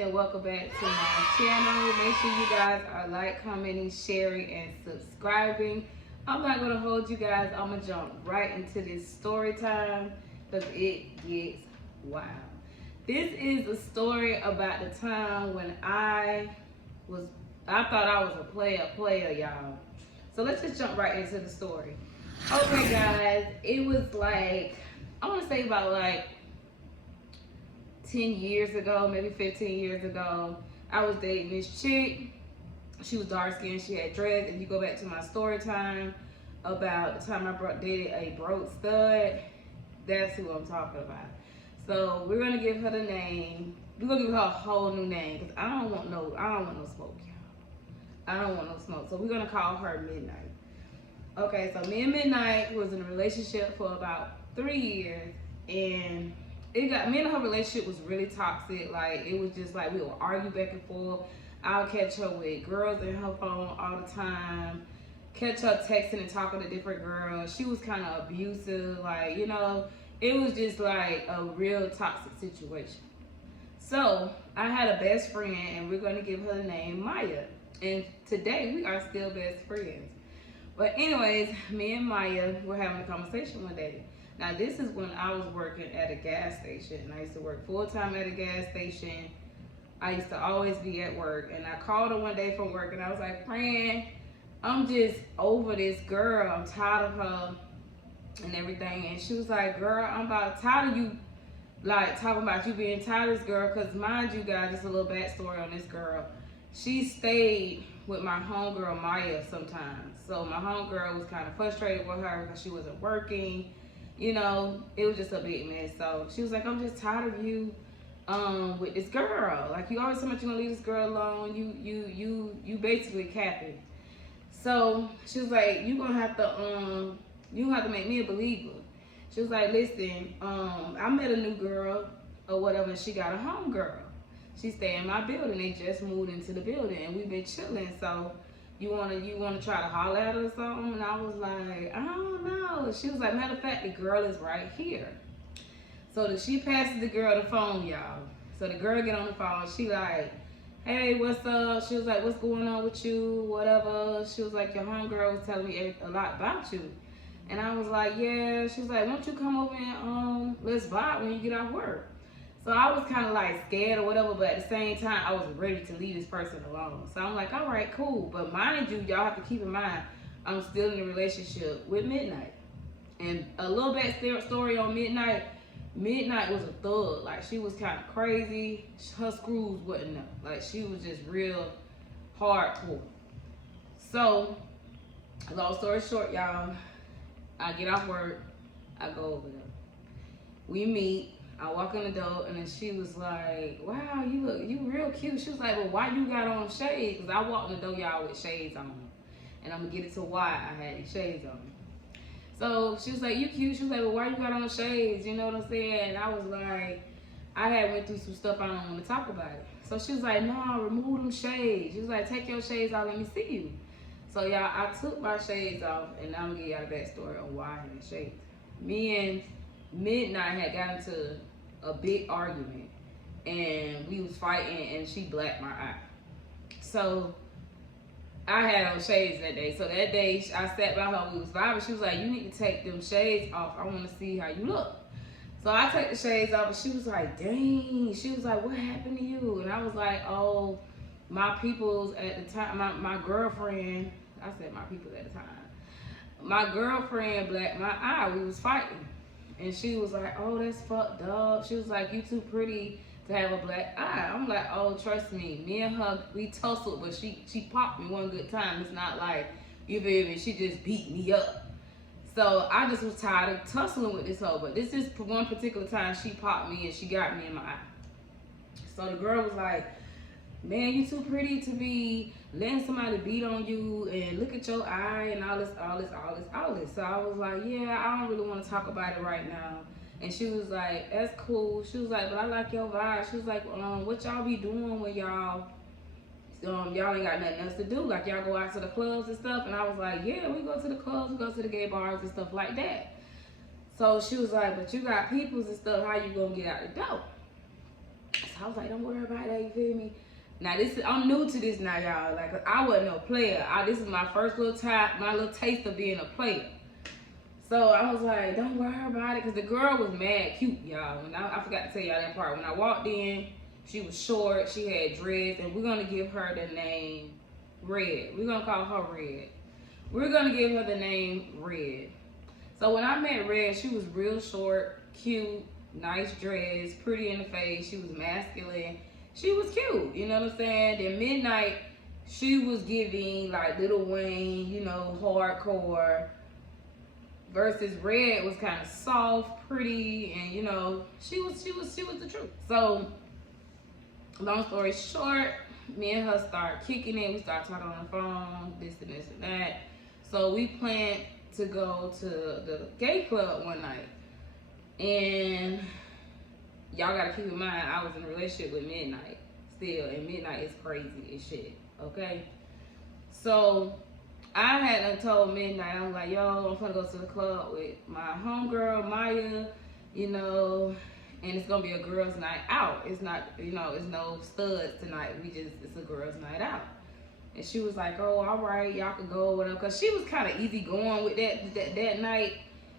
and welcome back to my channel. Make sure you guys are like, commenting, sharing, and subscribing. I'm not going to hold you guys. I'm going to jump right into this story time because it gets wild. This is a story about the time when I thought I was a player, y'all. So let's just jump right into the story. Okay, guys, it was like, I want to say about like 10 years ago, maybe 15 years ago. I was dating this chick. She was dark skinned, she had dreads. If you go back to my story time about the time I dated a broke stud, that's who I'm talking about. So we're gonna give her the name. We're gonna give her a whole new name because I don't want no smoke, y'all. I don't want no smoke. So we're gonna call her Midnight. Okay, so me and Midnight was in a relationship for about 3 years, and me and her relationship was really toxic. Like, it was just like we would argue back and forth. I would catch her with girls in her phone all the time, catch her texting and talking to different girls. She was kind of abusive, like, you know, it was just like a real toxic situation. So I had a best friend, and we're gonna give her the name Maya, and today we are still best friends. But anyways, me and Maya were having a conversation one day. Now, this is when I was working at a gas station, and I used to work full-time at a gas station. I used to always be at work, and I called her one day from work, and I was like, friend, I'm just over this girl. I'm tired of her and everything. And she was like, girl, I'm about tired of you, like, talking about you being tired of this girl, because mind you guys, just a little backstory on this girl. She stayed with my homegirl Maya sometimes. So my homegirl was kind of frustrated with her because she wasn't working. You know, it was just a big mess. So she was like, I'm just tired of you with this girl. Like, you always tell me you're gonna leave this girl alone. You basically capping. So she was like, you have to make me a believer. She was like, listen, I met a new girl or whatever, and she got a homegirl. She stay in my building. They just moved into the building, and we've been chilling. So you wanna try to holler at her or something? And I was like, I don't know. She was like, matter of fact, the girl is right here. So she passes the girl the phone, y'all. So the girl get on the phone. She like, hey, what's up? She was like, what's going on with you? Whatever. She was like, your homegirl was telling me a lot about you. And I was like, yeah. She was like, why don't you come over and let's vibe when you get off work? So I was kind of like scared or whatever, but at the same time, I was ready to leave this person alone. So I'm like, all right, cool. But mind you, y'all have to keep in mind, I'm still in a relationship with Midnight. And a little bit story on Midnight. Midnight was a thug. Like, she was kind of crazy. Her screws wasn't up. Like, she was just real hardcore. So, long story short, y'all, I get off work, I go over there. We meet. I walk in the door, and then she was like, wow, you real cute. She was like, well, why you got on shades? Because I walked in the door, y'all, with shades on. And I'm going to get it to why I had these shades on. So she was like, you cute. She was like, well, why you got on shades? You know what I'm saying? And I was like, I had went through some stuff, I don't want to talk about it. So she was like, no, remove them shades. She was like, take your shades off, let me see you. So y'all, I took my shades off, and I'm going to give y'all the backstory on why I had shades. Me and Midnight had gotten into a big argument, and we was fighting, and she blacked my eye. So I had on shades that day. So that day I sat by her, we was vibing. She was like, you need to take them shades off. I want to see how you look. So I take the shades off, and she was like, dang. She was like, what happened to you? And I was like, oh, my peoples at the time, my girlfriend, I said my people at the time. My girlfriend blacked my eye. We was fighting. And she was like, oh, that's fucked up. She was like, you too pretty to have a black eye. I'm like, oh, trust me. Me and her, we tussled, but she popped me one good time. It's not like, you feel me, she just beat me up. So I just was tired of tussling with this hoe. But this is one particular time she popped me and she got me in my eye. So the girl was like, man, you too pretty to be letting somebody beat on you, and look at your eye and all this. So I was like, yeah, I don't really want to talk about it right now. And she was like, that's cool. She was like, but I like your vibe. She was like, what y'all be doing when y'all ain't got nothing else to do? Like, y'all go out to the clubs and stuff? And I was like, yeah, we go to the clubs, we go to the gay bars and stuff like that. So she was like, but you got peoples and stuff, how you gonna get out the door? So I was like, don't worry about that, you feel me? Now I'm new to this now, y'all. Like I wasn't no player. This is my first little time, my little taste of being a player. So I was like, don't worry about it, because the girl was mad cute, y'all. I forgot to tell y'all that part. When I walked in, she was short, she had dreads, and we're gonna give her the name Red. We're gonna call her Red. We're gonna give her the name Red. So when I met Red, she was real short, cute, nice dreads, pretty in the face. She was masculine. She was cute, you know what I'm saying? Then Midnight, she was giving like Lil Wayne, you know, hardcore. Versus Red was kind of soft, pretty, and you know, she was the truth. So, long story short, me and her start kicking it. We start talking on the phone, this and this and that. So we planned to go to the gay club one night, and y'all gotta keep in mind I was in a relationship with Midnight still, and Midnight is crazy as shit. Okay, so I had told Midnight, I was like, yo, I'm gonna go to the club with my homegirl, Maya, you know, and it's gonna be a girls' night out. It's not, you know, it's no studs tonight. It's a girls' night out. And she was like, oh, all right, y'all can go, whatever. Because she was kind of easy going with that night.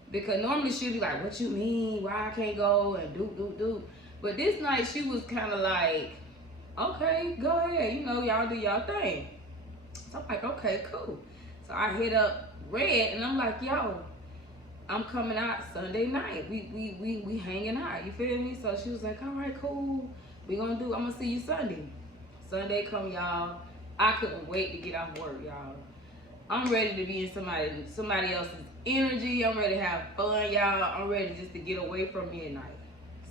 Because normally she'd be like, what you mean? Why I can't go? And do. But this night she was kind of like, okay, go ahead. You know, y'all do y'all thing. So I'm like, okay, cool. So I hit up Red, and I'm like, yo, I'm coming out Sunday night. We hanging out. You feel me? So she was like, all right, cool. I'm gonna see you Sunday. Sunday come, y'all. I couldn't wait to get off work, y'all. I'm ready to be in somebody else's energy. I'm ready to have fun, y'all. I'm ready just to get away from Midnight.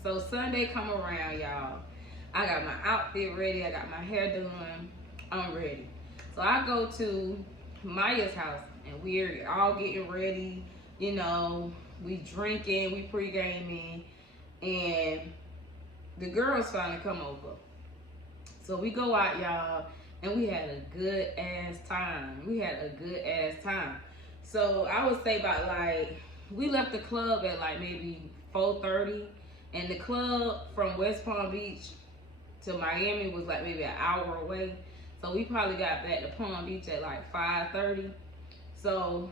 So Sunday come around, y'all. I got my outfit ready. I got my hair done. I'm ready. So I go to Maya's house, and we're all getting ready. You know, we drinking, we pre-gaming, and the girls finally come over. So we go out, y'all, and we had a good ass time. So I would say about like, we left the club at like maybe 4:30, and the club from West Palm Beach to Miami was like maybe an hour away. So we probably got back to Palm Beach at like 5:30. So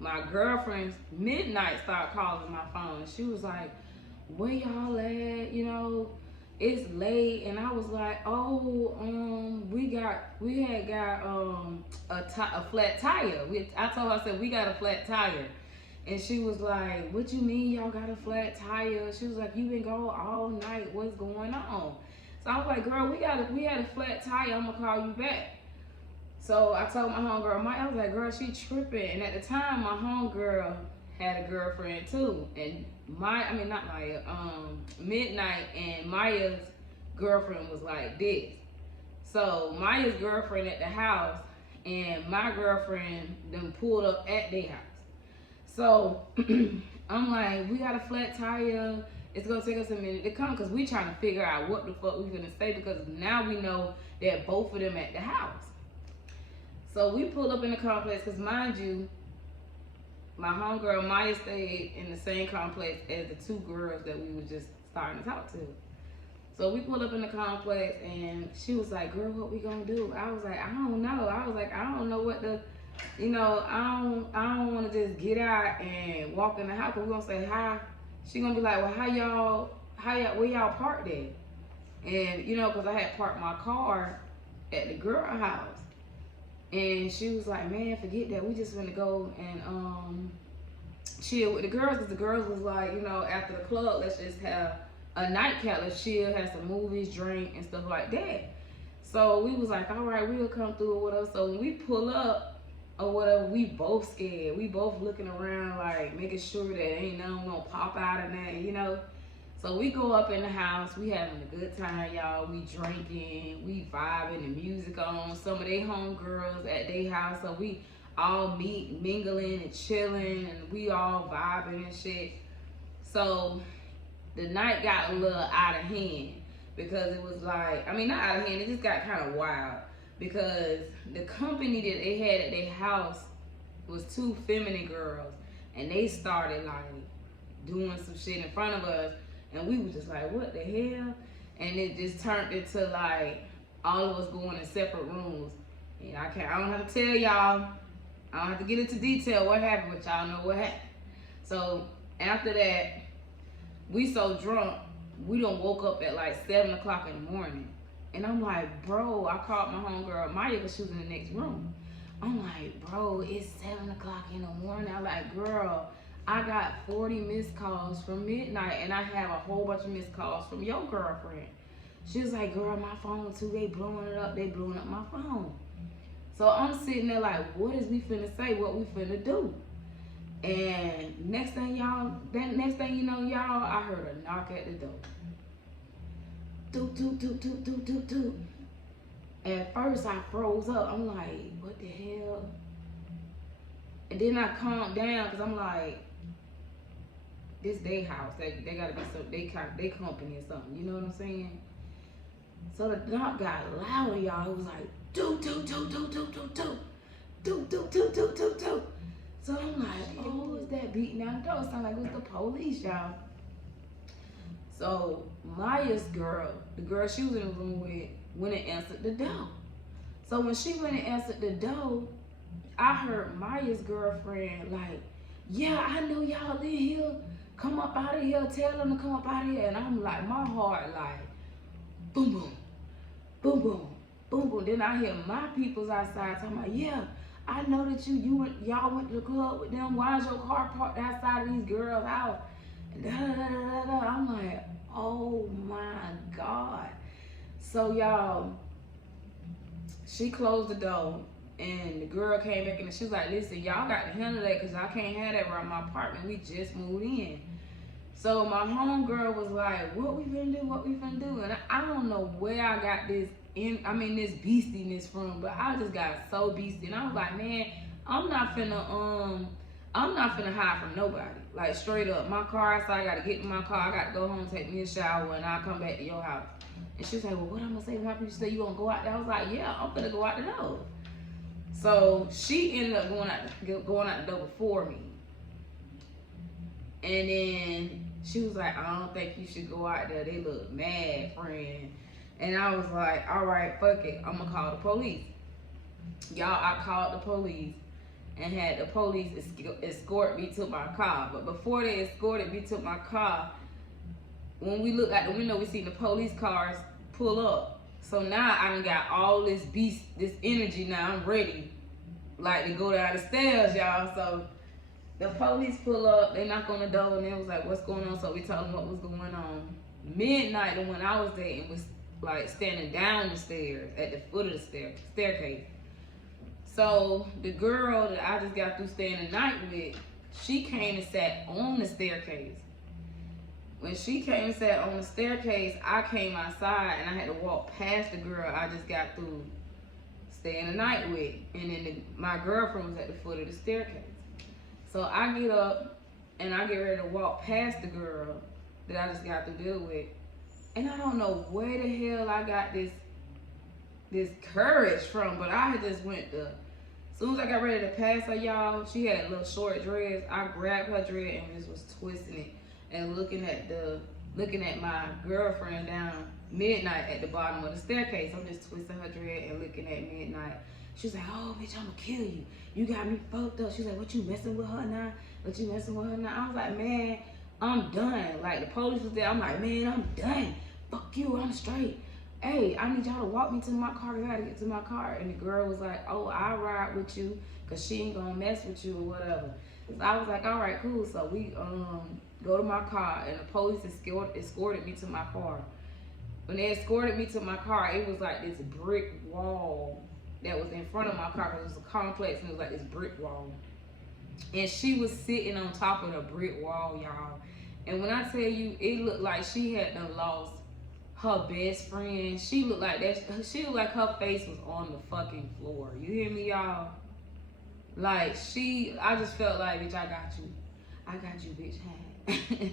my girlfriend's Midnight started calling my phone. She was like, where y'all at? You know, it's late. And I was like, oh, we had got a flat tire. I told her, I said, we got a flat tire. And she was like, what you mean y'all got a flat tire? She was like, you been going all night. What's going on? So I was like, girl, we had a flat tire. I'm gonna call you back. So I told my homegirl, I was like, girl, she tripping. And at the time, my homegirl had a girlfriend too. And Midnight and Maya's girlfriend was like this. So Maya's girlfriend at the house, and my girlfriend then pulled up at their house. So I'm like, we got a flat tire. It's gonna take us a minute to come, because we trying to figure out what the fuck we gonna say, because now we know that both of them at the house. So we pulled up in the complex, because mind you, my homegirl Maya stayed in the same complex as the two girls that we were just starting to talk to. So we pulled up in the complex, and she was like, girl, what we gonna do? I was like, I don't know. I was like, I don't know what the, you know, I don't want to just get out and walk in the house, but we're gonna say hi. She gonna be like, well, where y'all parked at? And you know, cause I had parked my car at the girl house. And she was like, man, forget that. We just gonna go and chill with the girls, because the girls was like, you know, after the club, let's just have a nightcap, let's chill, have some movies, drink, and stuff like that. So we was like, all right, we'll come through or whatever. So when we pull up or whatever, we both scared. We both looking around, like making sure that ain't nothing gonna pop out of that, you know. So we go up in the house, we having a good time, y'all. We drinking, we vibing, the music on. Some of they homegirls at their house, so we all mingling and chilling, and we all vibing and shit. So the night got a little out of hand, because it was like, not out of hand, it just got kind of wild, because the company that they had at their house was two feminine girls, and they started like doing some shit in front of us. And we was just like, what the hell? and it just turned into like all of us going in separate rooms. And I don't have to tell y'all. I don't have to get into detail what happened, but y'all know what happened. So after that, we so drunk, we done woke up at like 7 o'clock in the morning. And I'm like, bro, I called my homegirl Maya because she was in the next room. I'm like, bro, it's 7 o'clock in the morning. I'm like, girl, I got 40 missed calls from midnight, and I have a whole bunch of missed calls from your girlfriend. She was like, girl, my phone too, they blowing it up, they blowing up my phone. So I'm sitting there like, what is we finna say, what we finna do? And next thing you know, y'all, I heard a knock at the door. Doot, doot, doot, doot, doot, doot, doot. At first I froze up. I'm like, what the hell? And then I calmed down because I'm like, this they house. They gotta be some they company or something. You know what I'm saying? So the knock got louder, y'all. It was like doot doot doot doot doot doot doot doot doot doot doot doot doot. So I'm like, oh, who is that beating down the door? It sound like it was the police, y'all. So Maya's girl, the girl she was in the room with, went and answered the door. So when she went and answered the door, I heard Maya's girlfriend like, yeah, I know y'all in here. Come up out of here. Tell them to come up out of here. And I'm like, my heart like, boom, boom, boom, boom, boom, boom. Then I hear my peoples outside talking about, yeah, I know that y'all went to the club with them. Why is your car parked outside of these girls' house? And da, da, da, da, da. I'm like, oh my God. So y'all, she closed the door and the girl came back and she was like, listen, y'all got to handle that because I can't have that around my apartment. We just moved in. So my homegirl was like, what we finna do? What we finna do? And I don't know where I got this this beastiness from, but I just got so beastie. And I was like, man, I'm not finna hide from nobody. Like straight up, my car outside, I gotta get in my car, I gotta go home, take me a shower, and I'll come back to your house. And she was like, well, what I'm gonna say to my people? She said, you gonna go out there? I was like, yeah, I'm gonna go out the door. So she ended up going out the door before me. And then she was like, I don't think you should go out there. They look mad, friend. And I was like, all right, fuck it. I'm gonna call the police. Y'all, I called the police and had the police escort me to my car. But before they escorted me to my car, when we looked out the window, we seen the police cars pull up. So now I done got all this energy now. I'm ready, like, to go down the stairs, y'all. So the police pull up, they knock on the door, and they was like, what's going on? So we told them what was going on. Midnight, and when I was there, it was like standing down the stairs, at the foot of the staircase. So the girl that I just got through staying the night with, she came and sat on the staircase. When she came and sat on the staircase, I came outside and I had to walk past the girl I just got through staying the night with. And then my girlfriend was at the foot of the staircase. So I get up and I get ready to walk past the girl that I just got through dealing with. And I don't know where the hell I got this courage from, but I had just went to, as soon as I got ready to pass her, y'all, she had little short dreads. I grabbed her dread and just was twisting it and looking at my girlfriend down midnight at the bottom of the staircase. I'm just twisting her dread and looking at midnight. She was like, oh, bitch, I'm gonna kill you. You got me fucked up. She's like, what, you messing with her now? What, you messing with her now? I was like, man, I'm done. Like, the police was there. I'm like, man, I'm done. Fuck you, I'm straight. Hey, I need y'all to walk me to my car. I gotta get to my car. And the girl was like, oh, I'll ride with you because she ain't gonna mess with you or whatever. So I was like, all right, cool. So we go to my car, and the police escorted me to my car. When they escorted me to my car, it was like this brick wall that was in front of my car, because it was a complex, and it was like this brick wall. And she was sitting on top of the brick wall, y'all. And when I tell you, it looked like she had done lost her best friend. She looked like that. She looked like her face was on the fucking floor. You hear me, y'all? Like, I just felt like, bitch, I got you. I got you, bitch.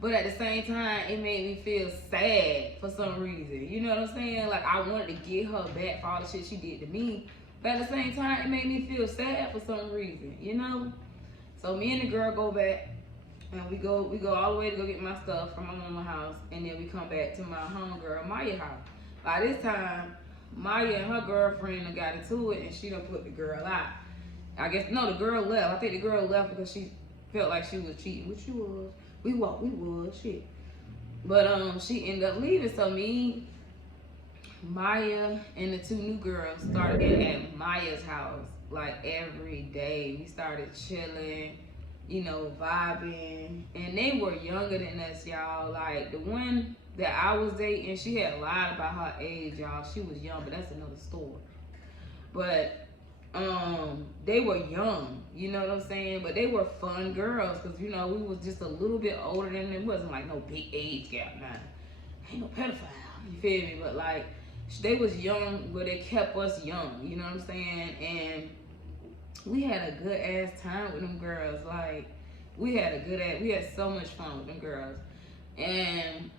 But at the same time, it made me feel sad for some reason. You know what I'm saying? Like, I wanted to get her back for all the shit she did to me. But at the same time, it made me feel sad for some reason, you know? So me and the girl go back, And we go all the way to go get my stuff from my mama's house, and then we come back to my homegirl Maya house. By this time, Maya and her girlfriend done got into it, and she done put the girl out. I guess no, the girl left. I think the girl left because she felt like she was cheating, which she was. We was shit. But she ended up leaving. So me, Maya, and the two new girls started at Maya's house like every day. We started chilling, vibing, and they were younger than us, y'all. Like the one that I was dating, she had lied about her age, y'all. She was young, but that's another story. But they were young, you know what I'm saying? But they were fun girls, because we was just a little bit older than them. It wasn't like no big age gap now. Ain't no pedophile, you feel me? But like they was young, but they kept us young, you know what I'm saying? And we had a good ass time with them girls. Like we had so much fun with them girls. And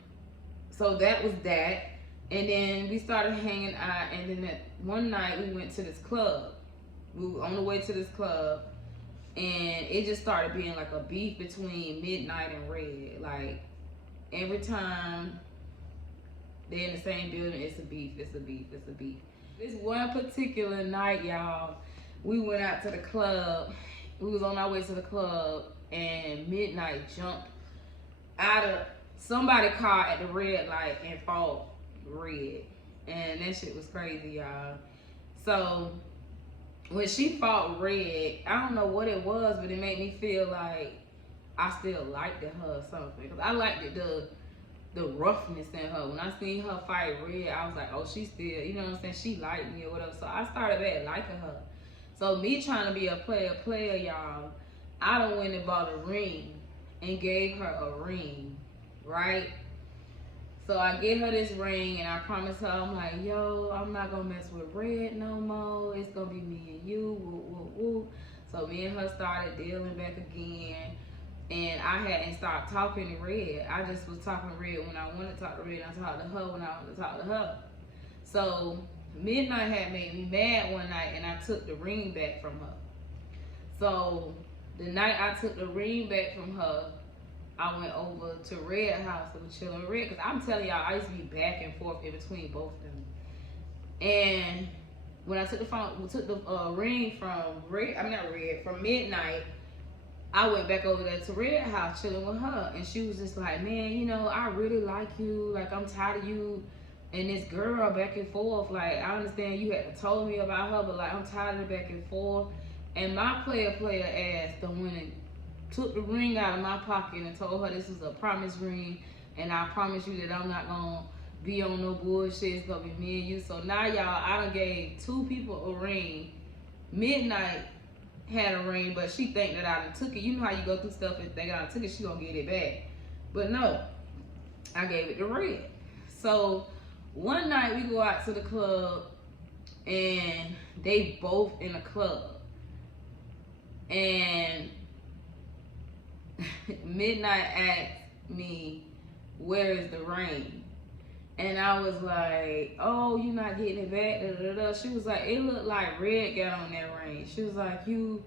so that was that. And then we started hanging out, and then one night we went to this club. We were on the way to this club, and it just started being like a beef between Midnight and Red. Like every time they're in the same building, it's a beef. This one particular night, y'all, we went out to the club. We was on our way to the club, and Midnight jumped out of somebody's car at the red light and fought Red. And that shit was crazy, y'all. So when she fought Red, I don't know what it was, but it made me feel like I still liked her or something. Because I liked the roughness in her. When I seen her fight Red, I was like, oh, she still, you know what I'm saying? She liked me or whatever. So I started back liking her. So me trying to be a player, y'all, I done went and bought a ring and gave her a ring, right? So I gave her this ring, and I promised her, I'm like, yo, I'm not gonna mess with Red no more. It's gonna be me and you, woo, woo, woo. So me and her started dealing back again, and I hadn't stopped talking to Red. I just was talking to Red when I wanted to talk to Red, and I talked to her when I wanted to talk to her. So Midnight had made me mad one night, and I took the ring back from her. So the night I took the ring back from her, I went over to Red house and was chilling with Red, because I'm telling y'all, I used to be back and forth in between both of them. And when I took the ring from from Midnight, I went back over there to Red house chilling with her, and she was just like, man, I really like you. Like, I'm tired of you and this girl back and forth. Like, I understand you had told me about her, but like, I'm tired of the back and forth. And my player ass the one and took the ring out of my pocket and told her this was a promise ring, and I promise you that I'm not gonna be on no bullshit. It's gonna be me and you. So now, y'all, I done gave two people a ring. Midnight had a ring, but she think that I done took it. You know how you go through stuff and think I done took it, she gonna get it back. But no, I gave it to Red. So one night we go out to the club, and they both in the club, and Midnight asked me, where is the ring? And I was like, oh, you not getting it back, da, da, da. She was like, it looked like Red got on that ring. She was like, you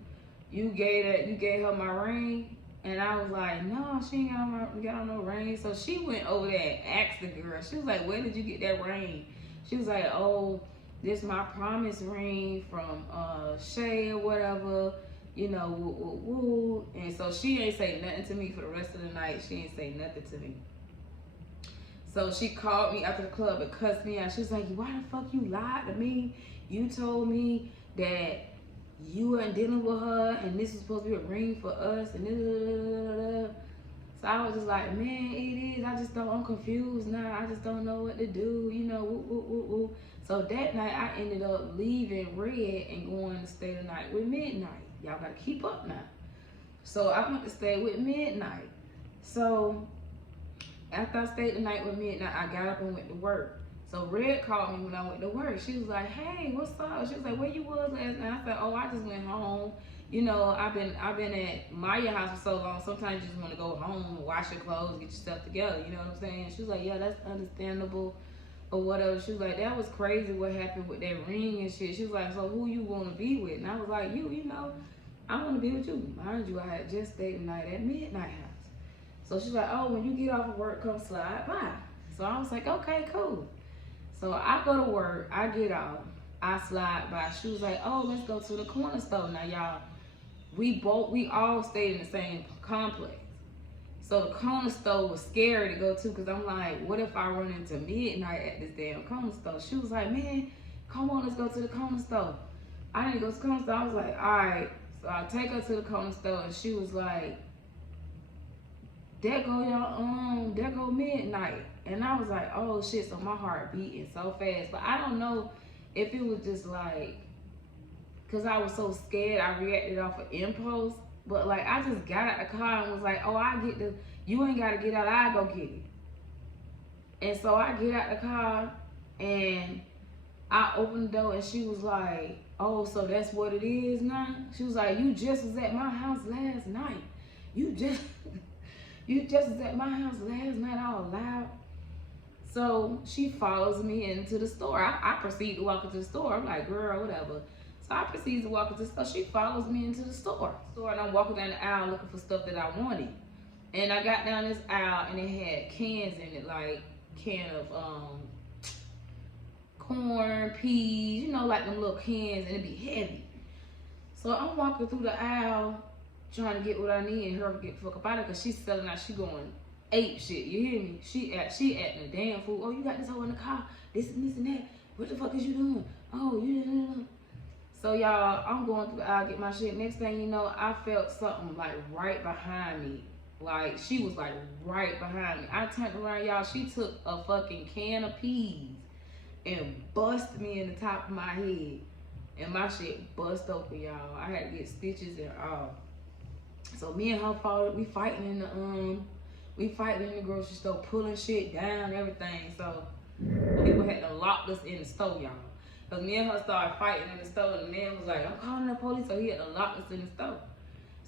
gave her my ring? And I was like, no, she ain't got on no ring. So she went over there and asked the girl. She was like, where did you get that ring? She was like, oh, this my promise ring from Shay or whatever. Woo, woo, woo. And so she ain't say nothing to me for the rest of the night. She ain't say nothing to me. So she called me after the club and cussed me out. She was like, why the fuck you lied to me? You told me that you weren't dealing with her, and this was supposed to be a ring for us, and da. So I was just like, man, it is. I'm confused now. I just don't know what to do, woo, woo, woo, woo. So that night, I ended up leaving Red and going to stay the night with Midnight. Y'all gotta keep up now. So I went to stay with Midnight. So after I stayed the night with Midnight, I got up and went to work. So Red called me when I went to work. She was like, hey, what's up? She was like, where you was last night? I said, oh, I just went home. I've been at Maya house for so long. Sometimes you just want to go home, wash your clothes, get yourself together. You know what I'm saying? She was like, yeah, that's understandable or whatever. She was like, that was crazy what happened with that ring and shit. She was like, so who you want to be with? And I was like, I want to be with you. Mind you, I had just stayed the night at Midnight house. So she's like, oh, when you get off of work, come slide by. So I was like, okay, cool. So I go to work, I get off, I slide by. She was like, oh, let's go to the corner store. Now, y'all, we all stayed in the same complex. So the corner store was scary to go to because I'm like, what if I run into midnight at this damn corner store? She was like, man, come on, let's go to the corner store. I didn't go to the corner store. I was like, all right. So I take her to the corner store and she was like, there go midnight. And I was like, oh shit, so my heart beating so fast. But I don't know if it was just like, cause I was so scared, I reacted off of impulse. But like, I just got out the car and was like, oh, you ain't gotta get out, I go get it. And so I get out the car and I opened the door and she was like, oh, so that's what it is now? She was like, you just was at my house last night. You just was at my house last night all loud. So she follows me into the store. I proceed to walk into the store. I'm like, girl, whatever. So I proceed to walk into the store. She follows me into the store. And I'm walking down the aisle looking for stuff that I wanted. And I got down this aisle and it had cans in it, like can of corn, peas, you know, like them little cans, and it'd be heavy. So I'm walking through the aisle trying to get what I need and her to get the fuck up out of it because she's selling out, she going ape shit, you hear me? She acting a damn fool. Oh, you got this hoe in the car, this and this and that. What the fuck is you doing? Oh, you didn't. So y'all, I'm going through the aisle, get my shit. Next thing you know, I felt something like right behind me. Like, she was like right behind me. I turned around, y'all, she took a fucking can of peas and busted me in the top of my head. And my shit bust open, y'all. I had to get stitches and all. So me and her fought, we fighting in the grocery store, pulling shit down, everything. So people had to lock us in the store, y'all. Cause me and her started fighting in the store and the man was like, I'm calling the police, so he had to lock us in the store.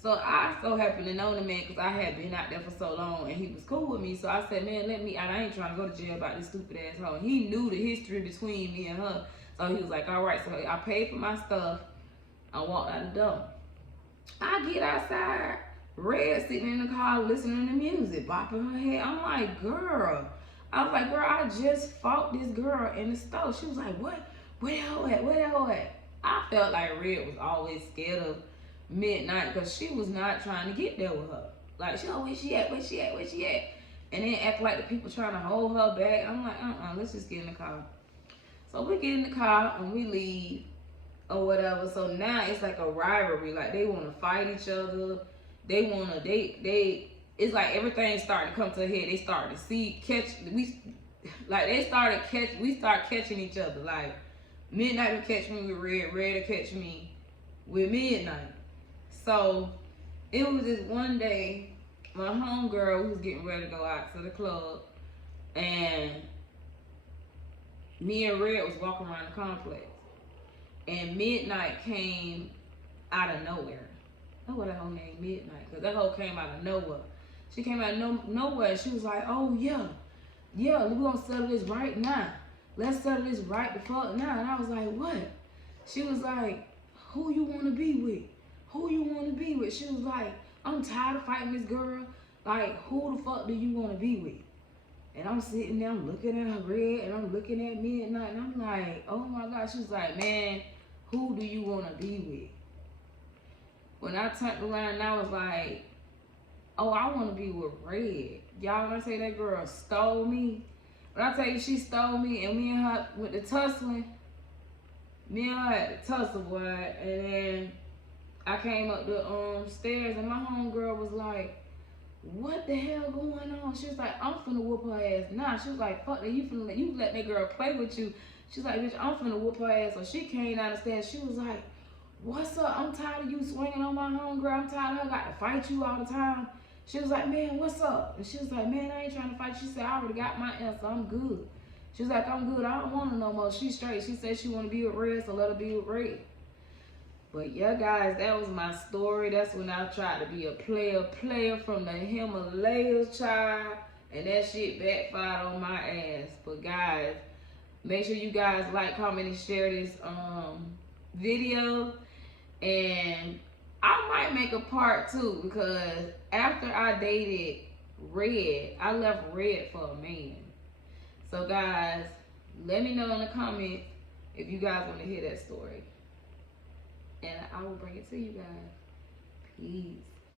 So I so happened to know the man because I had been out there for so long and he was cool with me. So I said, man, let me out. I ain't trying to go to jail about this stupid asshole. He knew the history between me and her. So he was like, all right. So I paid for my stuff. I walked out the door. I get outside, Red sitting in the car listening to music, bopping her head. I'm like, girl. I was like, girl, I just fought this girl in the store. She was like, what? Where that hoe at? Where that hoe at? I felt like Red was always scared of midnight because she was not trying to get there with her. Like, she know where she at, where she at, where she at. And then act like the people trying to hold her back. I'm like, let's just get in the car. So we get in the car and we leave or whatever. So now it's like a rivalry. Like, they want to fight each other. They want to, it's like everything's starting to come to a head. They starting to we start catching each other. Like, Midnight would catch me with Red, Red would catch me with Midnight. So it was this one day, my homegirl was getting ready to go out to the club, and me and Red was walking around the complex, and Midnight came out of nowhere. That's what that whole name Midnight, because that whole came out of nowhere. She came out of nowhere, and she was like, oh yeah, we're gonna settle this right now. Let's settle this right the fuck now. And I was like, what? She was like, who you want to be with? Who you want to be with? She was like, I'm tired of fighting this girl. Like, who the fuck do you want to be with? And I'm sitting there, I'm looking at her Red, and I'm looking at Midnight, and I'm like, oh my God. She was like, man, who do you want to be with? When I turned around, I was like, oh, I want to be with Red. Y'all, when I say that girl stole me, when I tell you she stole me and me and her with the tussling, me and her had the tussle, boy. And then I came up the stairs and my homegirl was like, what the hell going on? She was like, I'm finna whoop her ass. Nah, she was like, fuck that, you let that girl play with you. She's like, bitch, I'm finna whoop her ass. So she came down the stairs. She was like, what's up? I'm tired of you swinging on my homegirl. I'm tired of her got to fight you all the time. She was like, man, what's up? And she was like, man, I ain't trying to fight. She said, I already got my answer. I'm good. She was like, I'm good. I don't want her no more. She's straight. She said she want to be with Red, so let her be with Red. But yeah, guys, that was my story. That's when I tried to be a player from the Himalayas, child. And that shit backfired on my ass. But guys, make sure you guys like, comment, and share this video. And I might make a part 2 because after I dated red. I left red for a man. So guys, let me know in the comments if you guys want to hear that story. And I will bring it to you guys. Peace.